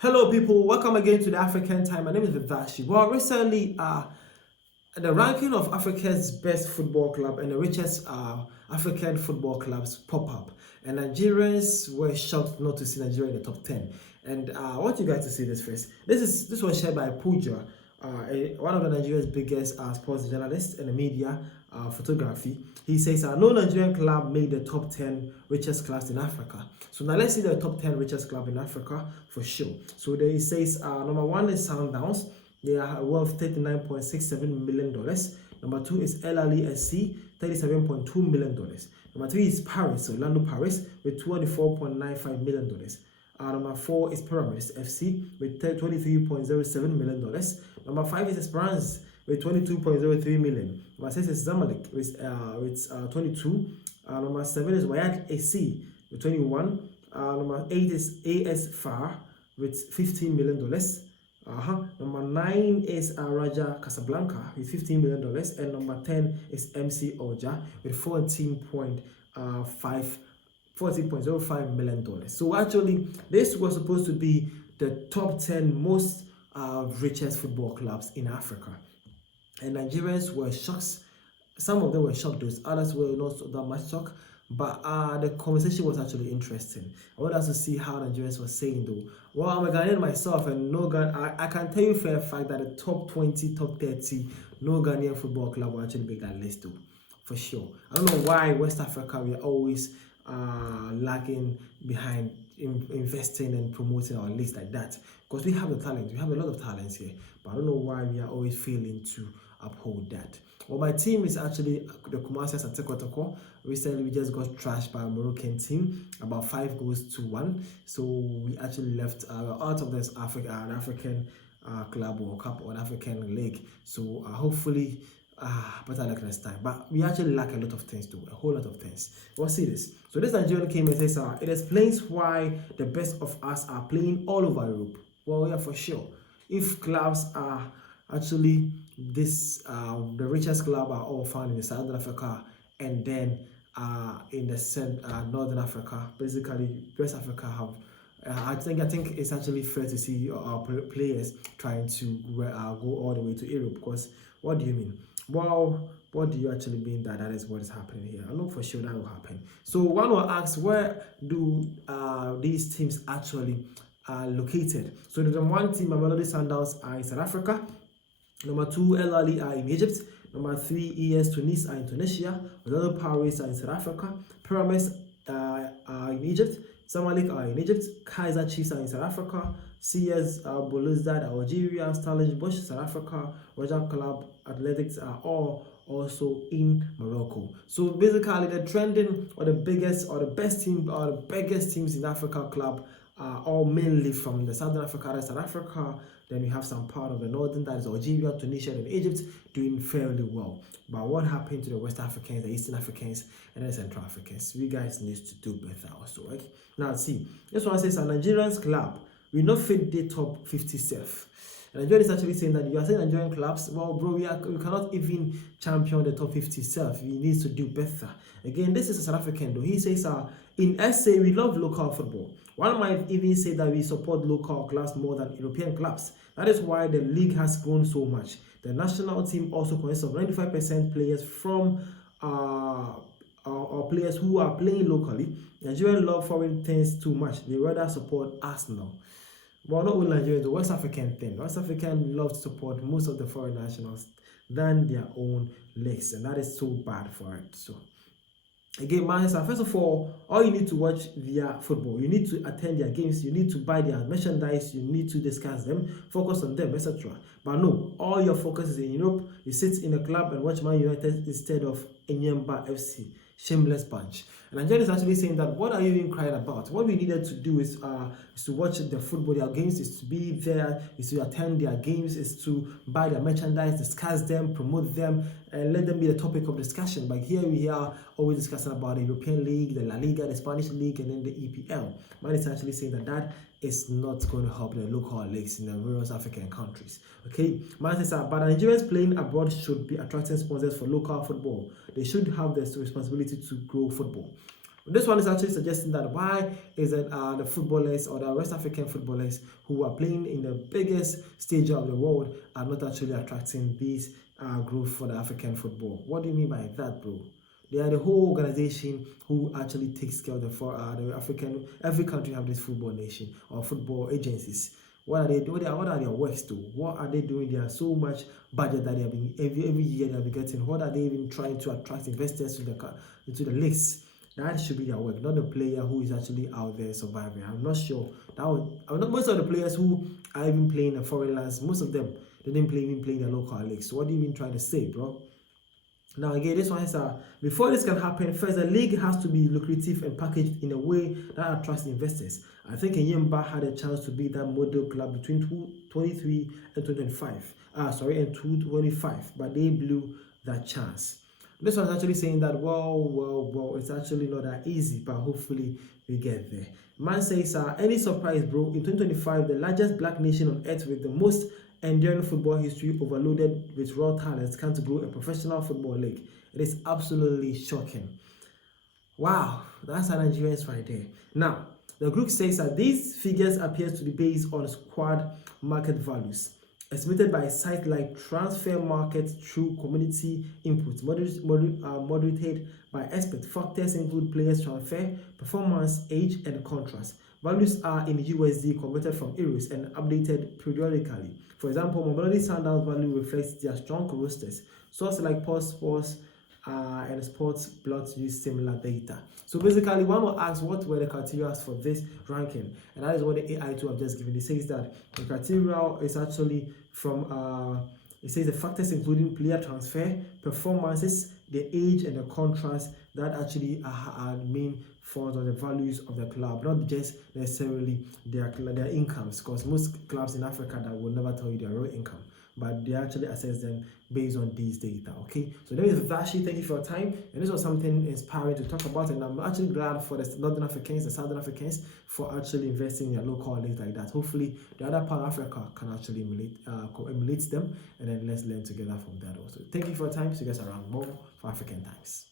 Hello, people. Welcome again to the African Time. My name is Vivashi. Well, recently, the ranking of Africa's best football club and the richest African football clubs pop up, and Nigerians were shocked not to see Nigeria in the top 10. And I want you guys to see this first. This was shared by Puja, one of the Nigeria's biggest sports journalists and the media photography. He says no Nigerian club made the top 10 richest clubs in Africa. So now let's see the top 10 richest club in Africa for sure. So there he says number one is Sundowns. They are worth $39.67 million. Number two is LLE SC, $37.2 million. Number three is Paris, Orlando Paris, with $24.95 million. Number four is Pyramids FC with $23.07 million. Number five is Esperance with $22.03 million. Number six is Zamalek with 22. Number seven is Wayad AC with 21. Number 8 is AS FAR with $15 million. Number 9 is Raja Casablanca with $15 million. And number 10 is MC Oja with $14.05 million. So actually, this was supposed to be the top 10 most richest football clubs in Africa. And Nigerians were shocked. Some of them were shocked, those others were not that much shocked. But the conversation was actually interesting. I want us to see how Nigerians were saying though. Well, I'm a Ghanaian myself, and I can tell you for a fact that the top 20, top 30, no Ghanaian football club will actually make that list though, for sure. I don't know why West Africa we are always lagging behind investing and promoting our list like that, because we have the talent, we have a lot of talents here, but I don't know why we are always failing to uphold that. Well, my team is actually the Kumasi Asante Kotoko. Recently, we just got trashed by a Moroccan team, about 5-1. So we actually left out of this African club or cup or African league. So hopefully, better luck next time. But we actually lack a lot of things too, a whole lot of things. We'll see this. So this Nigerian came and says, it explains why the best of us are playing all over Europe. Well, yeah, for sure. If clubs are actually the richest club are all found in Southern Africa, and then in the Northern Africa, basically West Africa have. I think it's actually fair to see our players trying to go all the way to Europe. Because what do you mean? Well, what do you actually mean that is what is happening here? I know for sure that will happen. So one will ask, where do these teams actually located? So the one team, Mamelodi Sundowns, are in South Africa. Number 2, El Ali are in Egypt. Number 3, ES Tunis are in Tunisia. Orlando Paris are in South Africa. Pyramids are in Egypt. Zamalek are in Egypt. Kaiser Chiefs are in South Africa. CS Boluzdad, Algeria. Stellenbosch, South Africa. Royal Club Athletics are all also in Morocco. So basically, the trending or the biggest or the best team or the biggest teams in Africa club are all mainly from the Southern Africa, that's South Africa. Then we have some part of the northern, that is Algeria, Tunisia, and Egypt, doing fairly well. But what happened to the West Africans, the Eastern Africans, and the Central Africans? We guys need to do better also, right? Now, see, this one says a Nigerians club will not fit the top 50 self. And Nigeria is actually saying that you are saying Nigerian clubs, well, bro, we cannot even champion the top 50 self. We need to do better. Again, this is a South African though. He says, in SA, we love local football. One might even say that we support local clubs more than European clubs. That is why the league has grown so much. The national team also consists of 95% players from players who are playing locally. Nigerians love foreign things too much. They rather support Arsenal. Well, not only Nigerians, the West African thing. West African love to support most of the foreign nationals than their own leagues, and that is so bad for it. So again, Manchester, first of all you need to watch their football, you need to attend their games, you need to buy their merchandise, you need to discuss them, focus on them, etc. But no, all your focus is in Europe. You sit in a club and watch Man United instead of Enyimba FC. Shameless bunch. And Nigeria is actually saying that, what are you even crying about? What we needed to do is to watch the football, their games, is to be there, is to attend their games, is to buy their merchandise, discuss them, promote them, and let them be the topic of discussion. But here we are always discussing about the European League, the La Liga, the Spanish League, and then the EPL. Man is actually saying that that is not going to help the local leagues in the various African countries. Okay, man says, but Nigerians playing abroad should be attracting sponsors for local football. They should have the responsibility to grow football. This one is actually suggesting that why is it the footballers or the West African footballers who are playing in the biggest stage of the world are not actually attracting these growth for the African football. What do you mean by that, bro? They are the whole organization who actually takes care of the African. Every country have this football nation or football agencies. What are they doing? What are their works to? What are they doing? There are so much budget that they have been every year they have been getting. What are they even trying to attract investors to the leagues? That should be their work, not the player who is actually out there surviving. I'm not sure. Most of the players who are even playing in foreign lands, most of them they didn't even play in the local leagues. So what do you even try to say, bro? Now again, this one is before this can happen, first the league has to be lucrative and packaged in a way that attracts investors. I think Enyimba had a chance to be that model club between 2023 and 2025. And 2025, but they blew that chance. This one's actually saying that well, it's actually not that easy, but hopefully we get there. Man says, any surprise, bro? In 2025, the largest black nation on earth with the most enduring football history overloaded with raw talents can't grow a professional football league. It is absolutely shocking. Wow, that's our Nigerians right there. Now, the group says that these figures appear to be based on squad market values, estimated by a site like Transfer Market through community input, moderated by expert. Factors include players' transfer, performance, age, and contrast. Values are in USD converted from euros and updated periodically. For example, Mamelodi Sundowns value reflects their strong rosters. Sources like Pulse Sports and Sports Blogs use similar data. So basically, one will ask what were the criteria for this ranking, and that is what the AI tool have just given. It says that the criteria is actually from it says the factors including player transfer, performances, the age, and the contrast that actually are main for the values of the club, not just necessarily their incomes, because most clubs in Africa that will never tell you their real income, but they actually assess them based on these data. Okay, so that is Vashi. Thank you for your time, and this was something inspiring to talk about, and I'm actually glad for the Northern Africans, the Southern Africans, for actually investing in their local leagues like that. Hopefully the other part of Africa can actually emulate them, and then let's learn together from that also. Thank you for your time. See you guys around more for African Times.